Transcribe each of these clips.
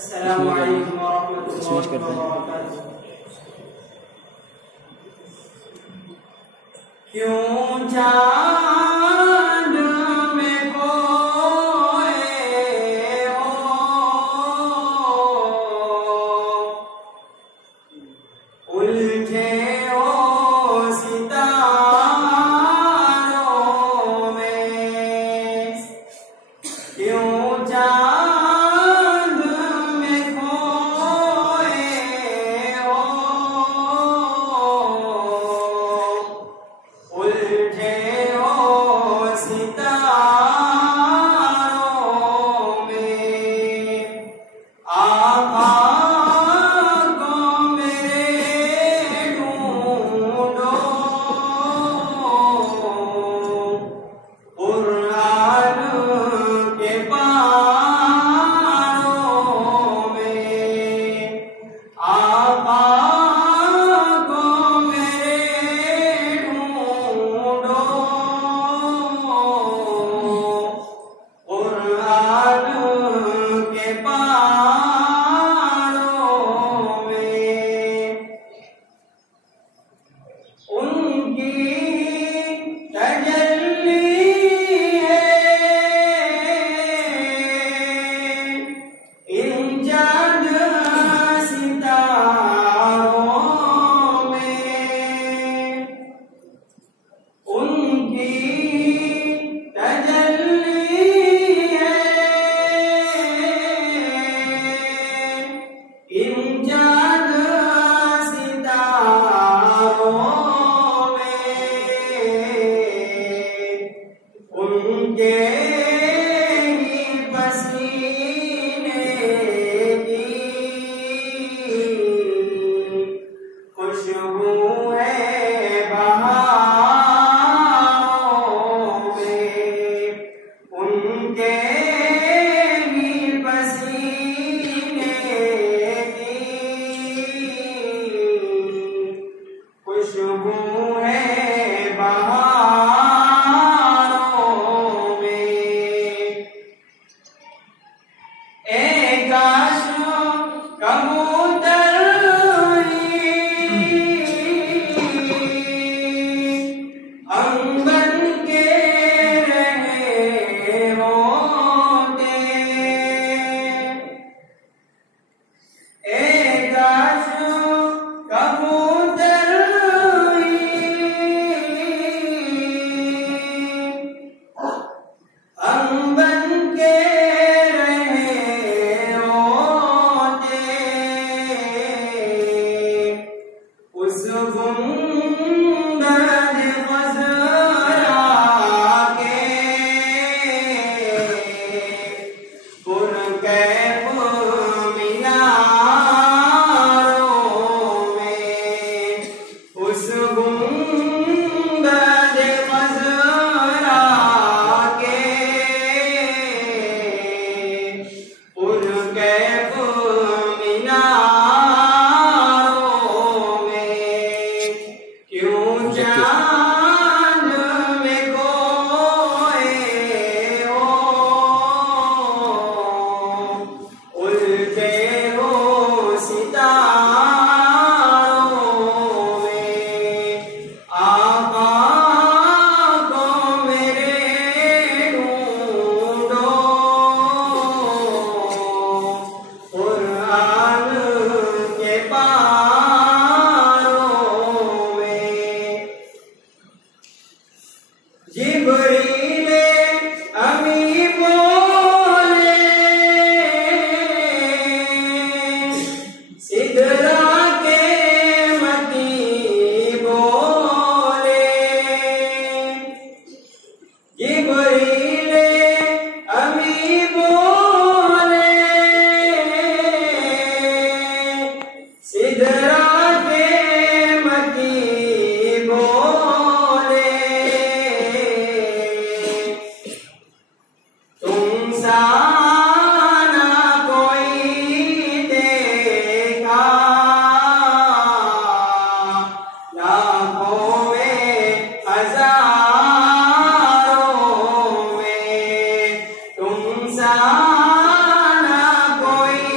अस्सलामु अलैकुम वरहमतुल्लाहि वबरकातुहू। क्यों चांद में खोए हो, उलझे हो सितारों में। क्यों चांद में खोए हो, उलझे हो सितारों में। आका को मेरे ढूंढो, कुरान के पारों में। आका को मेरे ढूंढो, कुरान के पारों में। उनकी तजल्ली है इन चांद सितारों में। उनकी तजल्ली है इन चांद सितारों में। उनके ही पसीने की खुशबू है बहारों में। उनके ही पसीने की खुशबू है बहारों में। एक आशा कबूतर अंगन के रहे होते। एक आशा कबूतर अंगन के रहे होते। उस गुंबद खज़रा के पुरकैफ मीनारों में। उस गुंबद खज़रा के पुरकैफ मीनारों में। क्यों चांद में खोए हो, उलझे हो सितारों में। आका को मेरे ढूंढो, कुरान के पारों में। जिब्रीले अमी बोले, सिदरा के मती बोले। जिब्रीले अमी बोले, सिदरा के मती बोले। तुमसा ना कोई देखा, लाखों में हजारों में। तुमसा ना कोई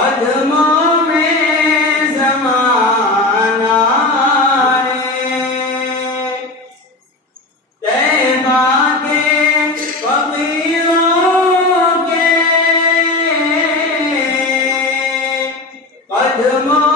कदमों में ज़माना है, तैबा के फकीरों के कदमों